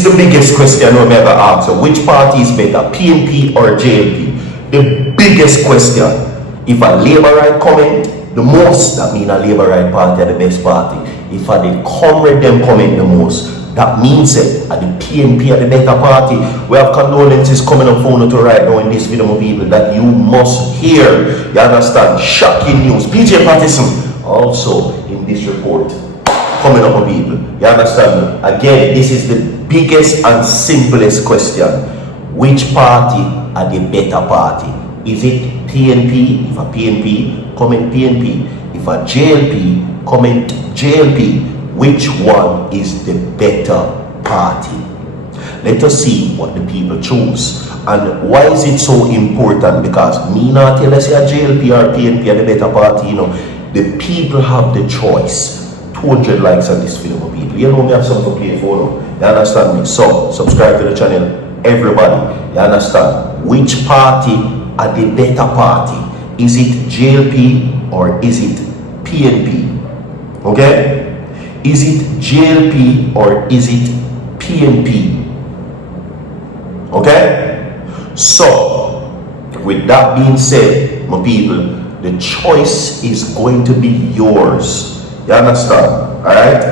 is the biggest question we ever ask. So which party is better, PNP or JLP? The biggest question. If a Labour right comment the most, that means a Labour right party are the best party. If a the comrade them comment the most, that means it at the PNP are the better party. We have condolences coming up for you to right now in this video, people, that you must hear. You understand? Shocking news. PJ Patterson also in this report coming up, people. You understand? Again, this is the biggest and simplest question. Which party are the better party? Is it PNP? If a PNP, comment PNP. If a JLP, comment JLP. Which one is the better party? Let us see what the people choose. And why is it so important? Because me not tell us a JLP or PNP are the better party. You know, the people have the choice. 200 likes on this video, people. You know me have something to play for now. You understand me? So subscribe to the channel, everybody. You understand? Which party are the better party? Is it JLP or is it PNP? Okay? Is it JLP or is it PNP? Okay? So, with that being said, my people, the choice is going to be yours. You understand? Alright?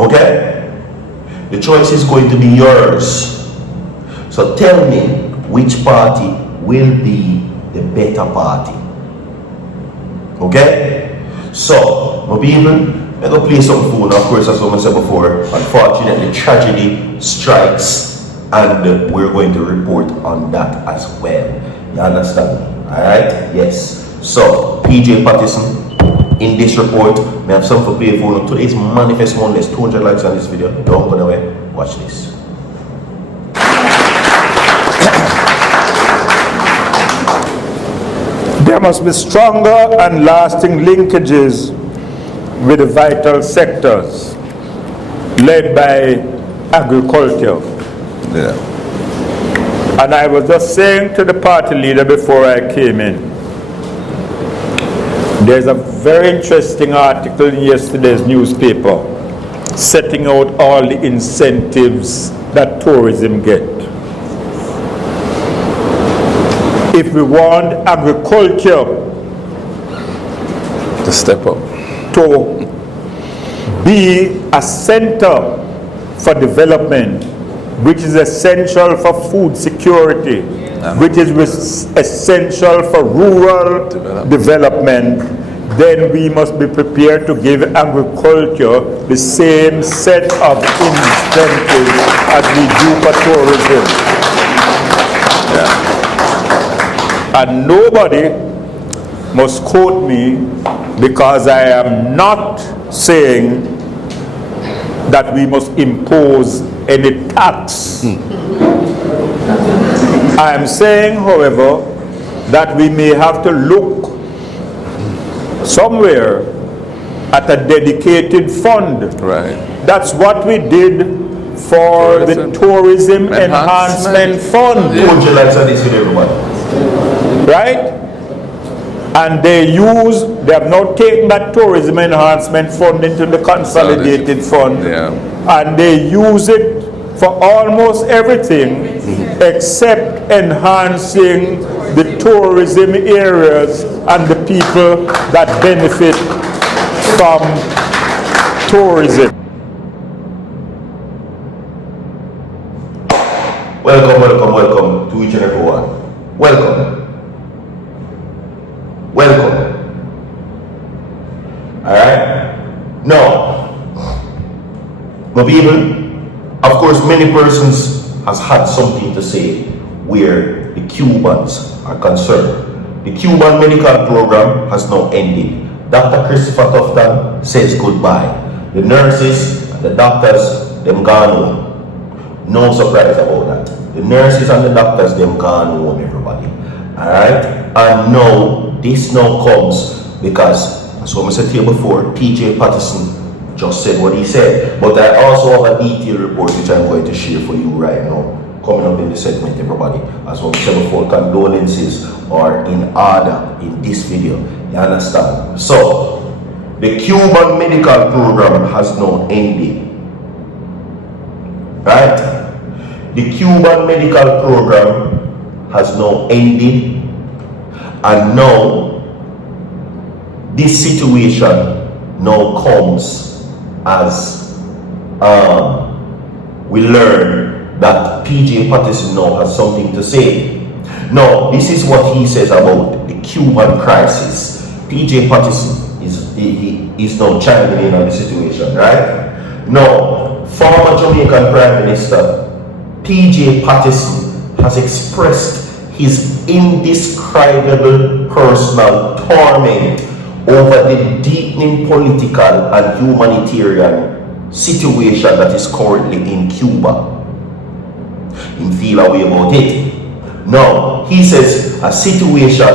Okay? The choice is going to be yours. So tell me which party will be the better party. Okay? So, my people, I'm going to play some phone. Of course, as I said before, unfortunately, tragedy strikes, and we're going to report on that as well. You understand? Alright? Yes. So, PJ Patterson, in this report, we have something to play for. Today's Manifest Monday. 200 likes on this video. Don't go away. Watch this. There must be stronger and lasting linkages with the vital sectors led by agriculture. Yeah. And I was just saying to the party leader before I came in, there's a very interesting article in yesterday's newspaper setting out all the incentives that tourism get. If we want agriculture To step up. to be a center for development, which is essential for food security, which is essential for rural development, then we must be prepared to give agriculture the same set of incentives as we do for tourism. Yeah. And nobody must quote me, because I am not saying that we must impose any tax. I am saying, however, that we may have to look somewhere at a dedicated fund. Right. That's what we did for the Tourism Enhancement Fund. 200 likes on this video, everybody. Right? And they have now taken that Tourism Enhancement Fund into the Consolidated Fund. Yeah. And they use it for almost everything except enhancing the tourism areas and the people that benefit from tourism. Welcome, welcome, welcome to each and every one. Welcome. Welcome. Alright? Now, my people, of course, many persons has had something to say where the Cubans are concerned. The Cuban medical program has now ended. Dr. Christopher Tufton says goodbye. The nurses and the doctors, them gone home. No surprise about that. The nurses and the doctors, them gone home, everybody. Alright? And now, this now comes because, as I said to you before, PJ Patterson just said what he said. But I also have a detailed report which I'm going to share for you right now, coming up in the segment, everybody. As I said before, condolences are in order in this video. You understand? So, the Cuban medical program has now ended. right? The Cuban medical program has now ended, and now this situation now comes as we learn that PJ Patterson now has something to say. Now, this is what he says about the Cuban crisis. PJ Patterson is now chiming in on the situation, right? Now, former Jamaican Prime Minister PJ Patterson has expressed his indescribable personal torment over the deepening political and humanitarian situation that is currently in Cuba. He feel a way about it. Now, he says a situation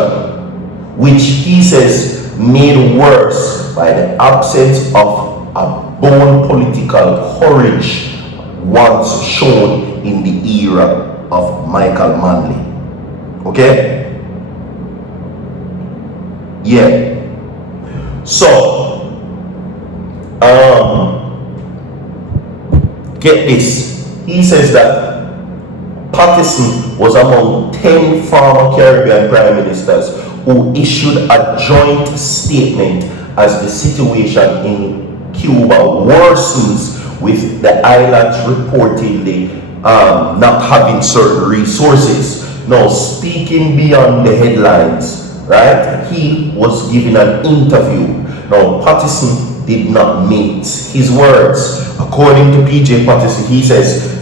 which he says made worse by the absence of a bold political courage once shown in the era of Michael Manley. Okay? Yeah. So, get this. He says that Patterson was among 10 former Caribbean prime ministers who issued a joint statement as the situation in Cuba worsens with the islands reportedly not having certain resources. Now, speaking beyond the headlines, right, he was giving an interview. Now, Patterson did not mince his words. According to PJ Patterson, he says,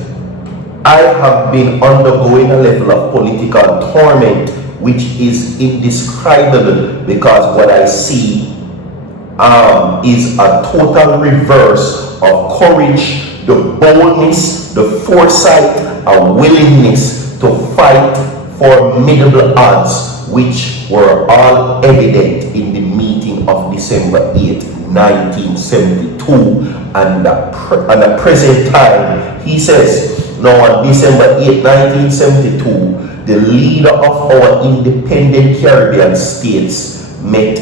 I have been undergoing a level of political torment which is indescribable, because what I see is a total reverse of courage, the boldness, the foresight, a willingness to fight for formidable odds, which were all evident in the meeting of December 8, 1972, and at the present time. He says, now on December 8, 1972, the leader of our independent Caribbean states met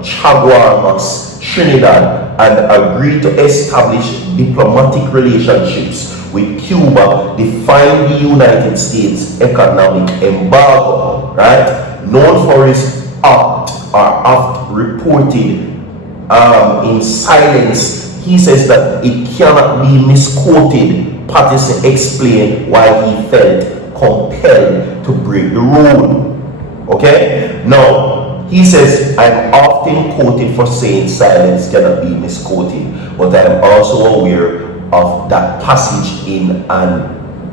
Chaguamas, Trinidad, and agreed to establish diplomatic relationships with Cuba, defying the United States economic embargo, right? Known for his act reported in silence. He says that it cannot be misquoted. Patterson explained why he felt compelled to break the rule. Okay? Now, he says, I'm often quoted for saying silence cannot be misquoted, but I'm also aware of that passage in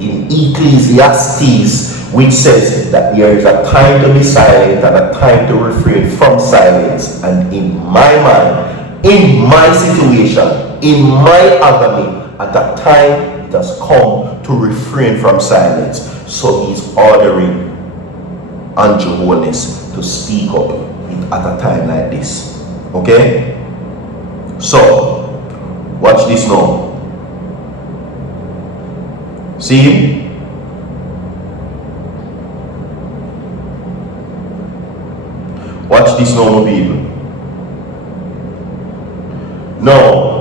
Ecclesiastes, which says that there is a time to be silent and a time to refrain from silence. And in my mind, in my situation, in my agony, at that time it has come to refrain from silence. So he's ordering Andrew Holness to speak up at a time like this. Okay? So, watch this now. See? Watch this now, my people. Now,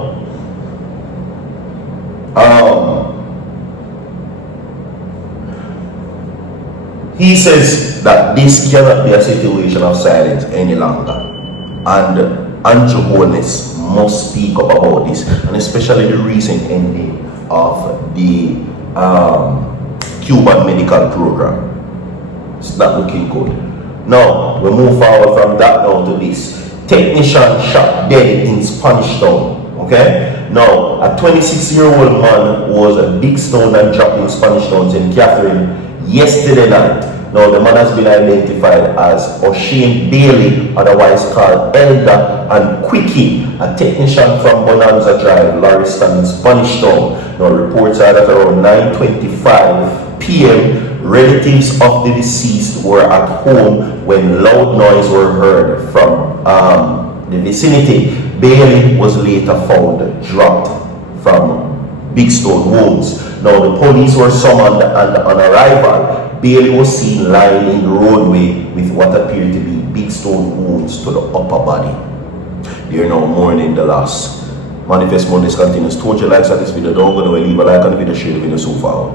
he says that this cannot be a situation of silence any longer, and Andrew Holness must speak up about this, and especially the recent ending of the Cuban medical program. It's not looking good. Now, we move forward from that now to this. Technician shot dead in Spanish Town. Okay? Now, a 26-year-old man was big stoned and dropped in Spanish Town in Catherine yesterday night. Now, the man has been identified as O'Shane Bailey, otherwise called Elder, and Quickie, a technician from Bonanza Drive, Lauriston in Spanish Town. Now, reports are that around 9:25 p.m., relatives of the deceased were at home when loud noise were heard from the vicinity. Bailey was later found dropped from big stone wounds. Now, the police were summoned, and on arrival, Bailey was seen lying in the roadway with what appeared to be big stone wounds to the upper body. They are now mourning the loss Manifest Mondays continues. Don't you like this video? Don't go nowhere. Leave a like on the video, share the video so far.